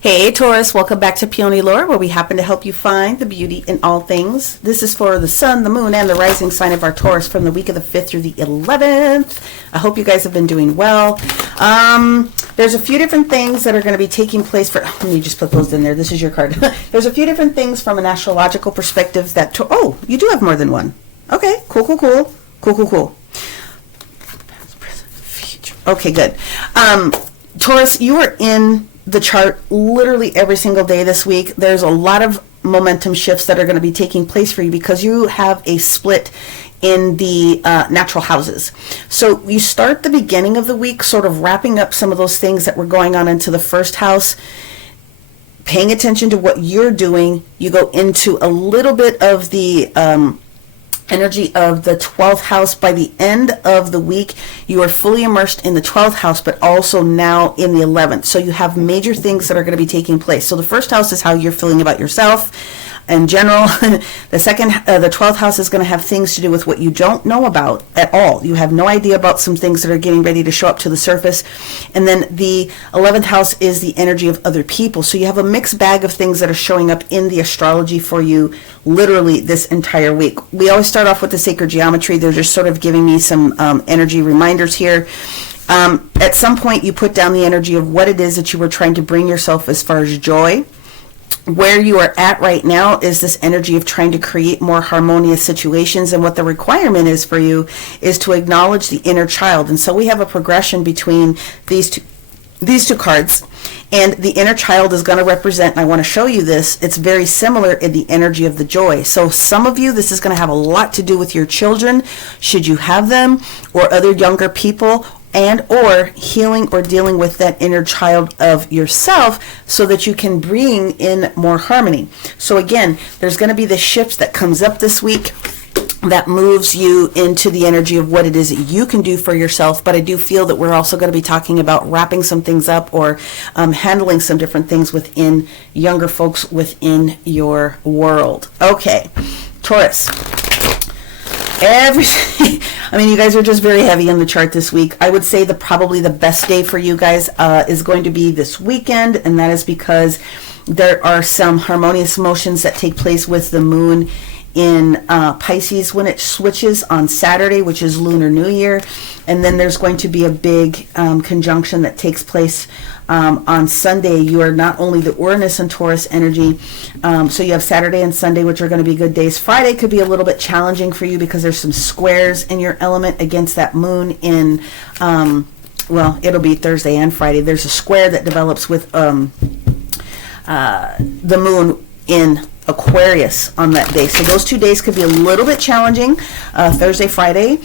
Hey Taurus, welcome back to Peony Lore, where we happen to help you find the beauty in all things. This is for the sun, the moon, and the rising sign of our Taurus from the week of the 5th through the 11th. I hope you guys have been doing well. There's a few different things that are going to be taking place for... Let me just put those in there. This is your card. There's a few different things from an astrological perspective that... Oh, you do have more than one. Okay, cool. Okay, good. Taurus, you are in the chart literally every single day this week. There's a lot of momentum shifts that are going to be taking place for you because you have a split in the natural houses. So you start the beginning of the week sort of wrapping up some of those things that were going on into the first house, paying attention to what you're doing. You go into a little bit of the energy of the 12th house. By the end of the week, you are fully immersed in the 12th house, but also now in the 11th. So you have major things that are going to be taking place. So the first house is how you're feeling about yourself in general. The second, the 12th house is going to have things to do with what you don't know about at all. You have no idea about some things that are getting ready to show up to the surface. And then the 11th house is the energy of other people. So you have a mixed bag of things that are showing up in the astrology for you literally this entire week. We always start off with the sacred geometry. They're just sort of giving me some energy reminders here. At some point, you put down the energy of what it is that you were trying to bring yourself as far as joy. Where you are at right now is this energy of trying to create more harmonious situations, and what the requirement is for you is to acknowledge the inner child. And so we have a progression between these two cards, and the inner child is going to represent, and I want to show you this, it's very similar in the energy of the joy. So some of you, this is going to have a lot to do with your children, should you have them, or other younger people, and or healing or dealing with that inner child of yourself so that you can bring in more harmony. So again, there's going to be the shift that comes up this week that moves you into the energy of what it is that you can do for yourself. But I do feel that we're also going to be talking about wrapping some things up or handling some different things within younger folks within your world. Okay, Taurus. Everything. I mean, you guys are just very heavy on the chart this week. I would say probably the best day for you guys is going to be this weekend, and that is because there are some harmonious motions that take place with the moon in Pisces when it switches on Saturday, which is Lunar New Year. And then there's going to be a big conjunction that takes place on Sunday. You are not only the Uranus and Taurus energy, so you have Saturday and Sunday, which are going to be good days. Friday could be a little bit challenging for you because there's some squares in your element against that moon in, well, it'll be Thursday and Friday. There's a square that develops with the moon in Aquarius on that day. So those 2 days could be a little bit challenging, Thursday, Friday.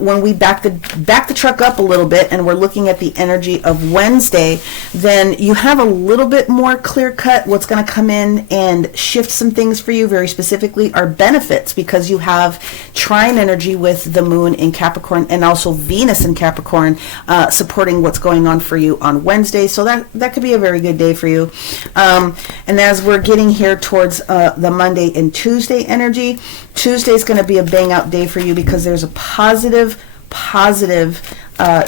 When we back the truck up a little bit and we're looking at the energy of Wednesday, then you have a little bit more clear cut. What's going to come in and shift some things for you very specifically are benefits, because you have trine energy with the moon in Capricorn and also Venus in Capricorn supporting what's going on for you on Wednesday. So that could be a very good day for you. And as we're getting here towards the Monday and Tuesday energy, Tuesday is going to be a bang out day for you because there's a positive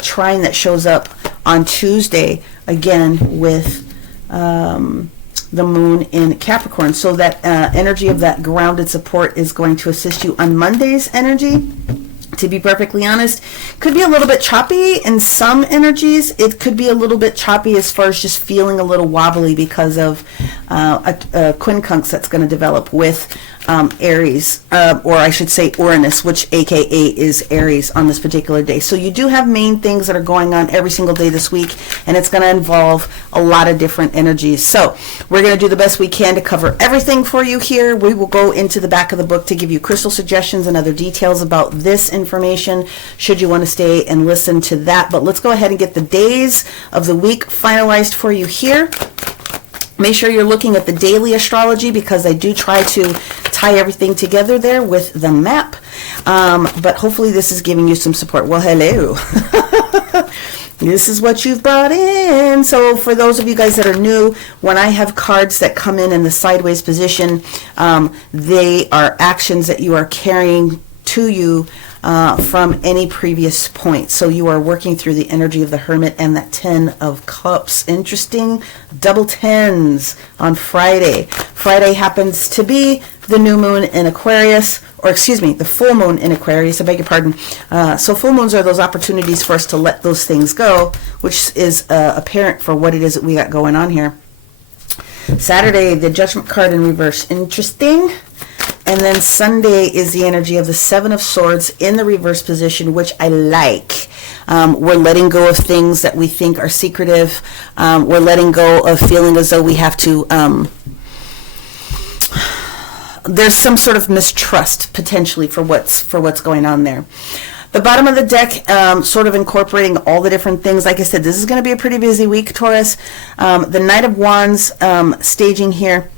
trine that shows up on Tuesday again with the moon in Capricorn. So that energy of that grounded support is going to assist you on Monday's energy. To be perfectly honest, could be a little bit choppy in some energies. It could be a little bit choppy as far as just feeling a little wobbly because of a quincunx that's going to develop with Aries, or I should say Uranus, which aka is Aries on this particular day. So you do have main things that are going on every single day this week, and it's going to involve a lot of different energies. So we're going to do the best we can to cover everything for you here. We will go into the back of the book to give you crystal suggestions and other details about this information should you want to stay and listen to that. But let's go ahead and get the days of the week finalized for you here. Make sure you're looking at the daily astrology because I do try to tie everything together there with the map. But hopefully this is giving you some support. Well, hello. This is what you've brought in. So for those of you guys that are new, when I have cards that come in the sideways position, they are actions that you are carrying to you from any previous point. So you are working through the energy of the Hermit and that 10 of Cups. Interesting double tens on Friday. Friday happens to be the new moon in Aquarius, or excuse me, the full moon in Aquarius, I beg your pardon. So full moons are those opportunities for us to let those things go, which is apparent for what it is that we got going on here. Saturday, the Judgment card in reverse. Interesting. And then Sunday is the energy of the Seven of Swords in the reverse position, which I like. We're letting go of things that we think are secretive. We're letting go of feeling as though we have to... there's some sort of mistrust potentially for what's going on there. The bottom of the deck, sort of incorporating all the different things. Like I said, this is going to be a pretty busy week, Taurus. The Knight of Wands staging here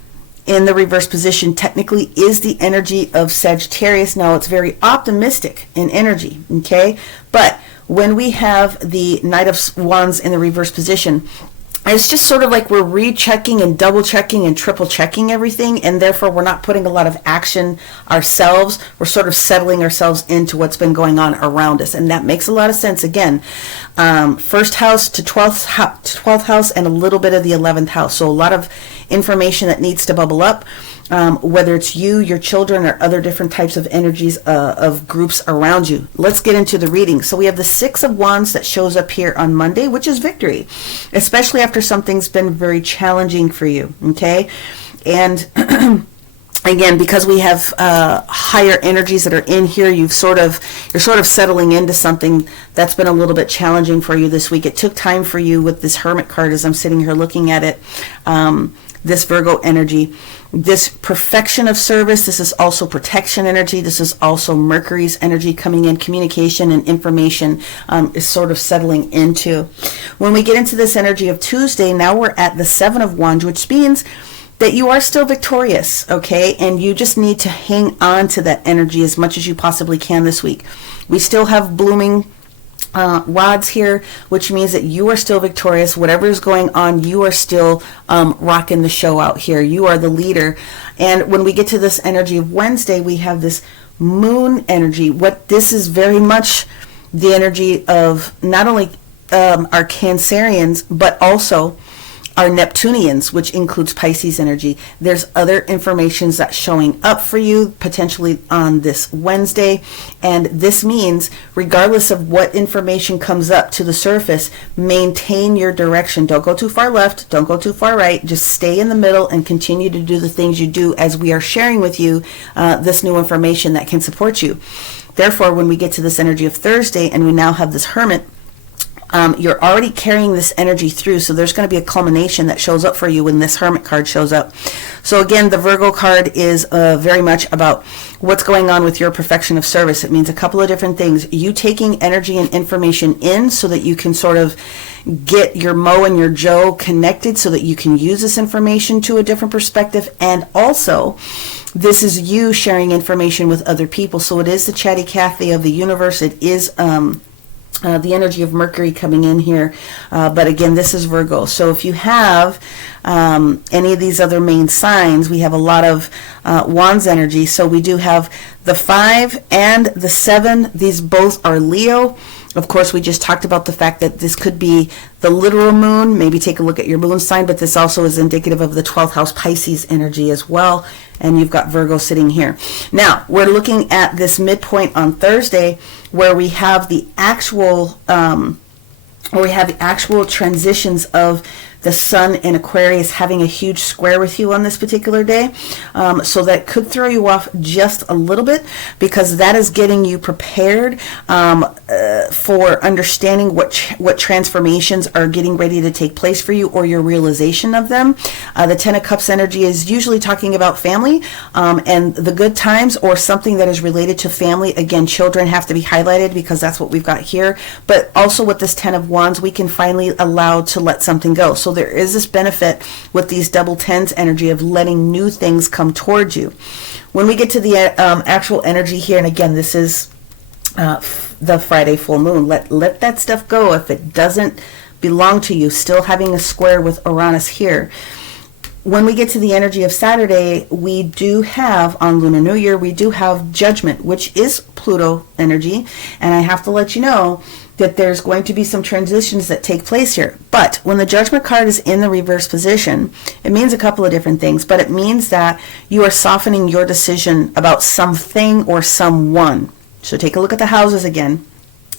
in the reverse position technically is the energy of Sagittarius. Now, it's very optimistic in energy, okay? But when we have the Knight of Wands in the reverse position, it's just sort of like we're rechecking and double checking and triple checking everything, and therefore we're not putting a lot of action ourselves. We're sort of settling ourselves into what's been going on around us, and that makes a lot of sense. Again, first house to 12th house and a little bit of the 11th house. So a lot of information that needs to bubble up, whether it's you, your children, or other different types of energies of groups around you. Let's get into the reading. So we have the Six of Wands that shows up here on Monday, which is victory, especially after something's been very challenging for you, okay? And again, because we have higher energies that are in here, you're sort of settling into something that's been a little bit challenging for you this week. It took time for you with this Hermit card as I'm sitting here looking at it. This Virgo energy, this perfection of service, this is also protection energy, this is also Mercury's energy coming in, communication and information is sort of settling into. When we get into this energy of Tuesday, now we're at the Seven of Wands, which means that you are still victorious, okay? And you just need to hang on to that energy as much as you possibly can this week. We still have blooming rods here, which means that you are still victorious. Whatever is going on, you are still rocking the show out here. You are the leader. And when we get to this energy of Wednesday, we have this moon energy. What this is very much the energy of not only our Cancerians, but also our Neptunians, which includes Pisces energy. There's other informations that's showing up for you potentially on this Wednesday. And this means regardless of what information comes up to the surface, maintain your direction. Don't go too far left. Don't go too far right. Just stay in the middle and continue to do the things you do as we are sharing with you this new information that can support you. Therefore, when we get to this energy of Thursday and we now have this Hermit, you're already carrying this energy through, so there's going to be a culmination that shows up for you when this Hermit card shows up. So again, the Virgo card is very much about what's going on with your perfection of service. It means a couple of different things. You taking energy and information in so that you can sort of get your Mo and your Joe connected so that you can use this information to a different perspective, and also this is you sharing information with other people. So it is the chatty Cathy of the universe. It is the energy of Mercury coming in here, but again, this is Virgo. So if you have any of these other main signs, we have a lot of Wands energy. So we do have the 5 and the 7. These both are Leo. Of course, we just talked about the fact that this could be the literal moon. Maybe take a look at your moon sign, but this also is indicative of the 12th house Pisces energy as well. And you've got Virgo sitting here. Now, we're looking at this midpoint on Thursday where we have the actual transitions of the Sun in Aquarius having a huge square with you on this particular day. So that could throw you off just a little bit, because that is getting you prepared for understanding what transformations are getting ready to take place for you, or your realization of them. The Ten of Cups energy is usually talking about family and the good times, or something that is related to family. Again, children have to be highlighted because that's what we've got here. But also with this Ten of Wands, we can finally allow to let something go. So there is this benefit with these double tens energy of letting new things come towards you. When we get to the actual energy here, and again, this is the Friday full moon. Let that stuff go if it doesn't belong to you. Still having a square with Uranus here. when we get to the energy of Saturday, we do have, on Lunar New Year, we do have Judgment, which is Pluto energy. And I have to let you know that there's going to be some transitions that take place here. But when the Judgment card is in the reverse position, it means a couple of different things. But it means that you are softening your decision about something or someone. So take a look at the houses again.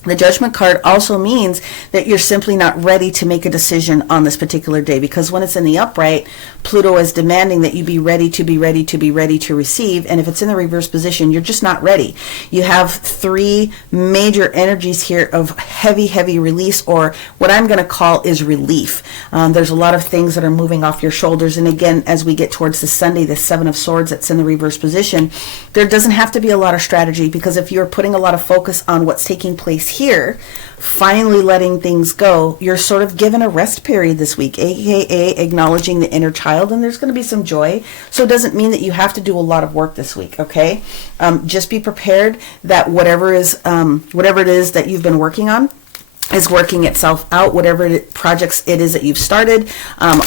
The Judgment card also means that you're simply not ready to make a decision on this particular day, because when it's in the upright, Pluto is demanding that you be ready to be ready to be ready to receive. And if it's in the reverse position, you're just not ready. You have three major energies here of heavy, heavy release, or what I'm going to call is relief. There's a lot of things that are moving off your shoulders. And again, as we get towards the Sunday, the Seven of Swords that's in the reverse position, there doesn't have to be a lot of strategy, because if you're putting a lot of focus on what's taking place here, finally letting things go, you're sort of given a rest period this week, aka acknowledging the inner child, and there's going to be some joy. So it doesn't mean that you have to do a lot of work this week, okay? Just be prepared that whatever it is that you've been working on is working itself out. Whatever projects it is that you've started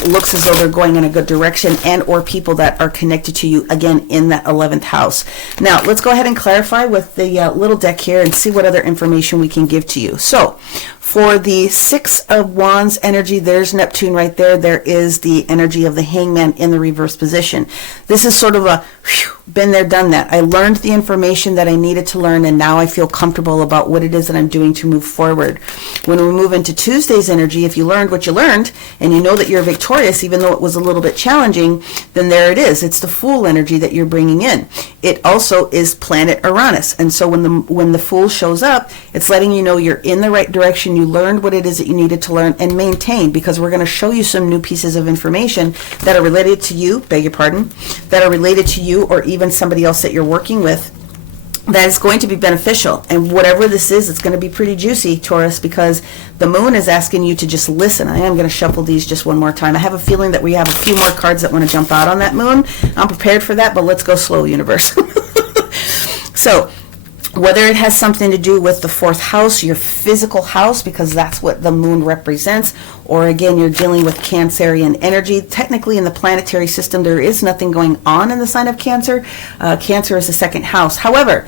looks as though they're going in a good direction, and or people that are connected to you, again, in that 11th house. Now, let's go ahead and clarify with the little deck here and see what other information we can give to you. So, for the Six of Wands energy, there's Neptune right there. There is the energy of the Hangman in the reverse position. This is sort of a been there, done that. I learned the information that I needed to learn, and now I feel comfortable about what it is that I'm doing to move forward. When we move into Tuesday's energy, if you learned what you learned, and you know that you're victorious, even though it was a little bit challenging, then there it is. It's the Fool energy that you're bringing in. It also is planet Uranus. And so when the Fool shows up, it's letting you know you're in the right direction. You learned what it is that you needed to learn and maintain, because we're going to show you some new pieces of information that are related to you, beg your pardon, that are related to you or even somebody else that you're working with, that is going to be beneficial. And whatever this is, it's going to be pretty juicy, Taurus, because the moon is asking you to just listen. I am going to shuffle these just one more time. I have a feeling that we have a few more cards that want to jump out on that moon. I'm prepared for that, but let's go slow, universe. So, whether it has something to do with the fourth house, your physical house, because that's what the moon represents, or again, you're dealing with Cancerian energy. Technically, in the planetary system, there is nothing going on in the sign of Cancer. Cancer is the second house. However,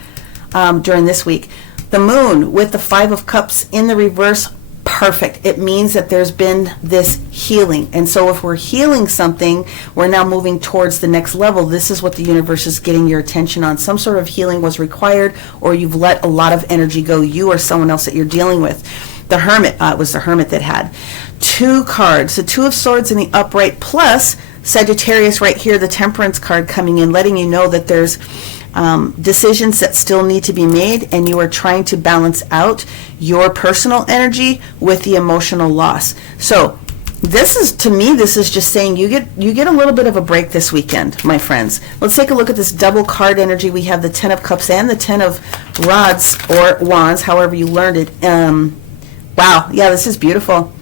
during this week, the moon with the Five of Cups in the reverse, perfect. It means that there's been this healing. And so if we're healing something, we're now moving towards the next level. This is what the universe is getting your attention on. Some sort of healing was required, or you've let a lot of energy go, you or someone else that you're dealing with. The Hermit, it was the Hermit that had two cards, the Two of Swords in the upright, plus Sagittarius right here, the Temperance card coming in, letting you know that there's decisions that still need to be made, and you are trying to balance out your personal energy with the emotional loss. So this is, to me, this is just saying you get a little bit of a break this weekend, my friends. Let's take a look at this double card energy. We have the Ten of Cups and the Ten of Rods or Wands, however you learned it. Wow, yeah, this is beautiful.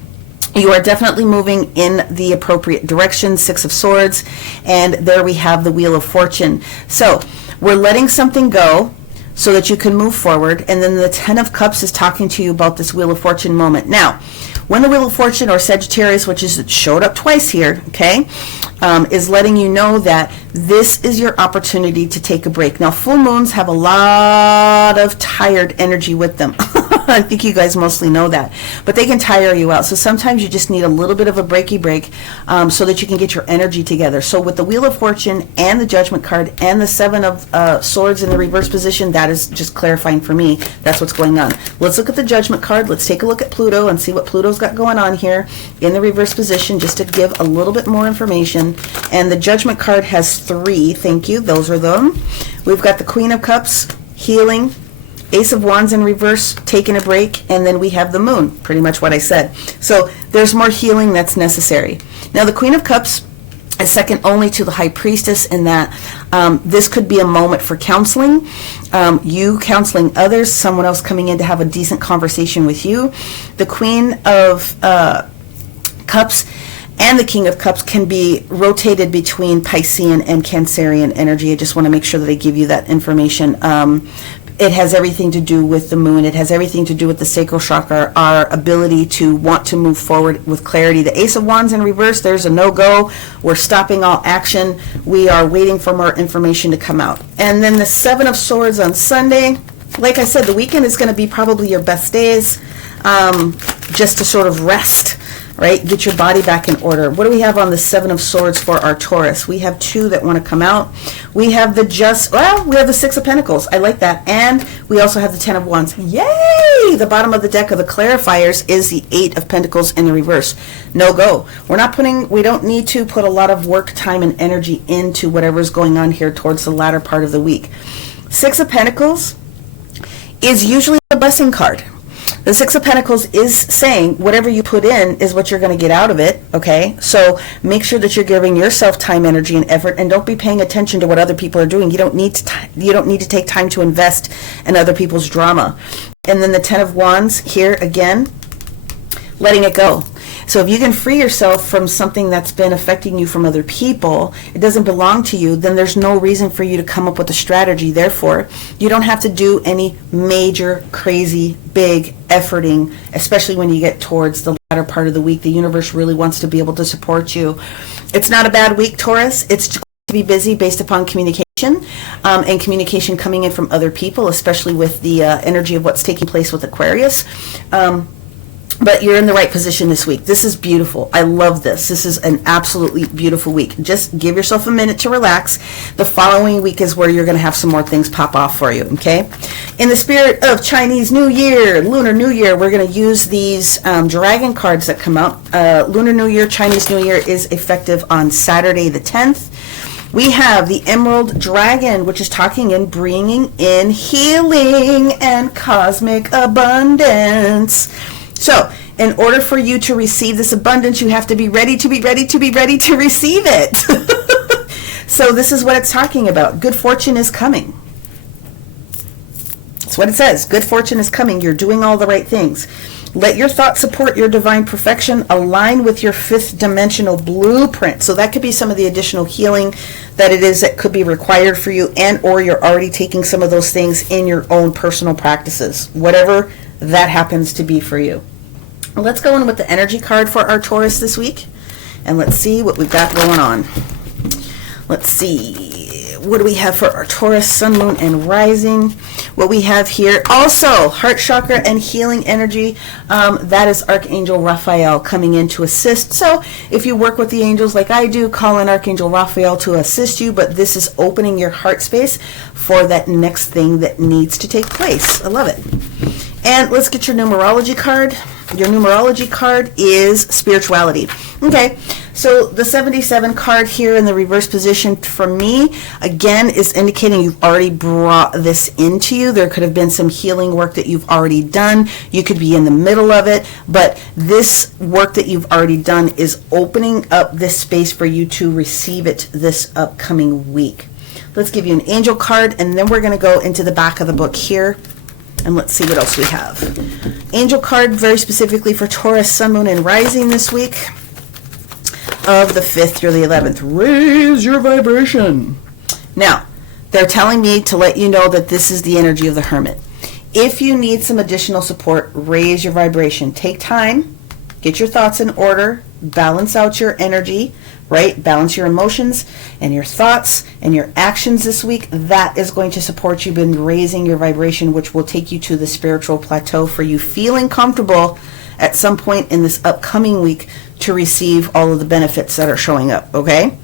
You are definitely moving in the appropriate direction. Six of Swords, and there we have the Wheel of Fortune. So we're letting something go so that you can move forward, and then the Ten of Cups is talking to you about this Wheel of Fortune moment. Now, when the Wheel of Fortune, or Sagittarius, which is showed up twice here, okay, is letting you know that this is your opportunity to take a break. Now, full moons have a lot of tired energy with them. I think you guys mostly know that, but they can tire you out. So sometimes you just need a little bit of a breaky break so that you can get your energy together. So with the Wheel of Fortune and the Judgment card and the Seven of Swords in the reverse position, that is just clarifying for me. That's what's going on. Let's look at the Judgment card. Let's take a look at Pluto and see what Pluto's got going on here in the reverse position, just to give a little bit more information. And the Judgment card has three. Thank you. Those are them. We've got the Queen of Cups, healing, Ace of Wands in reverse, taking a break, and then we have the moon, pretty much what I said. So there's more healing that's necessary. Now the Queen of Cups is second only to the High Priestess in that this could be a moment for counseling, you counseling others, someone else coming in to have a decent conversation with you. The Queen of Cups and the King of Cups can be rotated between Piscean and Cancerian energy. I just want to make sure that I give you that information. it has everything to do with the moon. It has everything to do with the sacral chakra, our ability to want to move forward with clarity. The Ace of Wands in reverse, there's a no-go. We're stopping all action. We are waiting for more information to come out. And then the Seven of Swords on Sunday. Like I said, the weekend is going to be probably your best days, just to sort of rest, right? Get your body back in order. What do we have on the Seven of Swords for our Taurus? We have two that want to come out. We have we have the Six of Pentacles. I like that. And we also have the Ten of Wands. Yay! The bottom of the deck of the clarifiers is the Eight of Pentacles in the reverse. No go. We don't need to put a lot of work, time, and energy into whatever's going on here towards the latter part of the week. Six of Pentacles is usually a blessing card. The Six of Pentacles is saying whatever you put in is what you're going to get out of it, okay? So make sure that you're giving yourself time, energy, and effort, and don't be paying attention to what other people are doing. You don't need to take time to invest in other people's drama. And then the Ten of Wands here again, letting it go. So if you can free yourself from something that's been affecting you from other people, it doesn't belong to you, then there's no reason for you to come up with a strategy. Therefore, you don't have to do any major, crazy, big efforting, especially when you get towards the latter part of the week. The universe really wants to be able to support you. It's not a bad week, Taurus. It's going to be busy based upon communication, and communication coming in from other people, especially with the energy of what's taking place with Aquarius. But you're in the right position this week. This is beautiful. I love this. This is an absolutely beautiful week. Just give yourself a minute to relax. The following week is where you're going to have some more things pop off for you, okay? In the spirit of Chinese New Year, Lunar New Year, we're going to use these dragon cards that come out. Lunar New Year, Chinese New Year is effective on Saturday the 10th. We have the Emerald Dragon, which is talking and bringing in healing and cosmic abundance. So, in order for you to receive this abundance, you have to be ready to receive it. So this is what it's talking about. Good fortune is coming. That's what it says. Good fortune is coming. You're doing all the right things. Let your thoughts support your divine perfection. Align with your fifth dimensional blueprint. So that could be some of the additional healing that could be required for you, and or you're already taking some of those things in your own personal practices. Whatever that happens to be for you. Let's go in with the energy card for our Taurus this week, and let's see what we've got going on. Let's see, what do we have for our Taurus, Sun, Moon, and Rising? What we have here, also heart chakra and healing energy, that is Archangel Raphael coming in to assist. So if you work with the angels like I do, call in Archangel Raphael to assist you, but this is opening your heart space for that next thing that needs to take place. I love it. And let's get your numerology card. Your numerology card is spirituality. Okay, so the 77 card here in the reverse position for me, again, is indicating you've already brought this into you. There could have been some healing work that you've already done. You could be in the middle of it, but this work that you've already done is opening up this space for you to receive it this upcoming week. Let's give you an angel card, and then we're going to go into the back of the book here. And let's see what else we have. Angel card very specifically for Taurus, Sun, Moon, and Rising this week of the 5th through the 11th. Raise your vibration. Now, they're telling me to let you know that this is the energy of the Hermit. If you need some additional support, raise your vibration. Take time, get your thoughts in order, balance out your energy, right? Balance your emotions and your thoughts and your actions this week. That is going to support you in raising your vibration, which will take you to the spiritual plateau for you feeling comfortable at some point in this upcoming week to receive all of the benefits that are showing up, okay?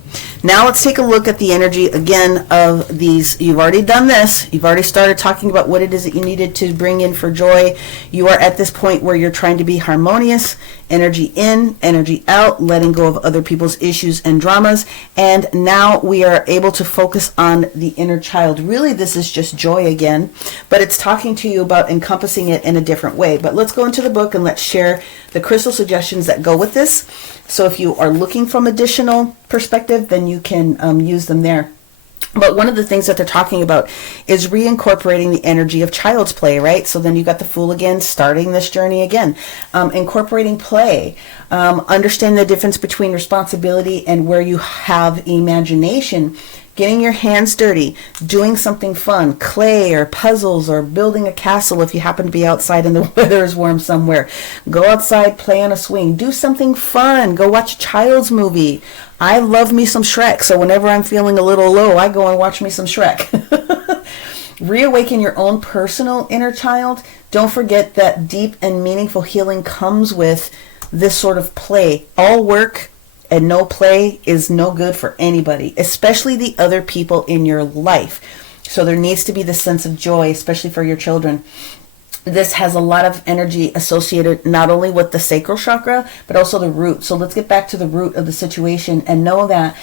Now let's take a look at the energy again of these. You've already done this. You've already started talking about what it is that you needed to bring in for joy. You are at this point where you're trying to be harmonious, energy in, energy out, letting go of other people's issues and dramas. And now we are able to focus on the inner child. Really, this is just joy again, but it's talking to you about encompassing it in a different way. But let's go into the book and let's share the crystal suggestions that go with this. So if you are looking from additional perspective, then you can use them there. But one of the things that they're talking about is reincorporating the energy of child's play, right? So then you got the Fool again, starting this journey again. Incorporating play. Understand the difference between responsibility and where you have imagination getting your hands dirty, doing something fun, clay or puzzles or building a castle if you happen to be outside and the weather is warm somewhere. Go outside, play on a swing, do something fun, go watch a child's movie. I love me some Shrek, so whenever I'm feeling a little low, I go and watch me some Shrek. Reawaken your own personal inner child. Don't forget that deep and meaningful healing comes with this sort of play. All work and no play is no good for anybody, especially the other people in your life. So there needs to be this sense of joy, especially for your children. This has a lot of energy associated not only with the sacral chakra, but also the root. So let's get back to the root of the situation and know that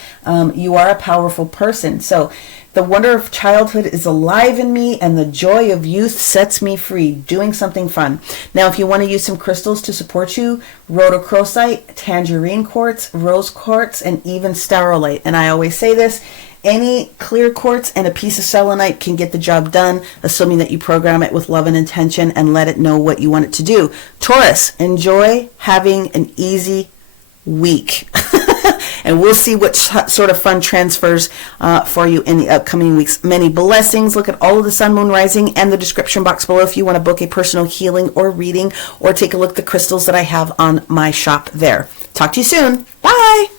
you are a powerful person. So the wonder of childhood is alive in me, and the joy of youth sets me free, doing something fun. Now, if you want to use some crystals to support you, rhodochrosite, tangerine quartz, rose quartz, and even staurolite. And I always say this, any clear quartz and a piece of selenite can get the job done, assuming that you program it with love and intention and let it know what you want it to do. Taurus, enjoy having an easy week. And we'll see what sort of fun transfers for you in the upcoming weeks. Many blessings. Look at all of the sun, moon, rising, and the description box below if you want to book a personal healing or reading, or take a look at the crystals that I have on my shop there. Talk to you soon. Bye.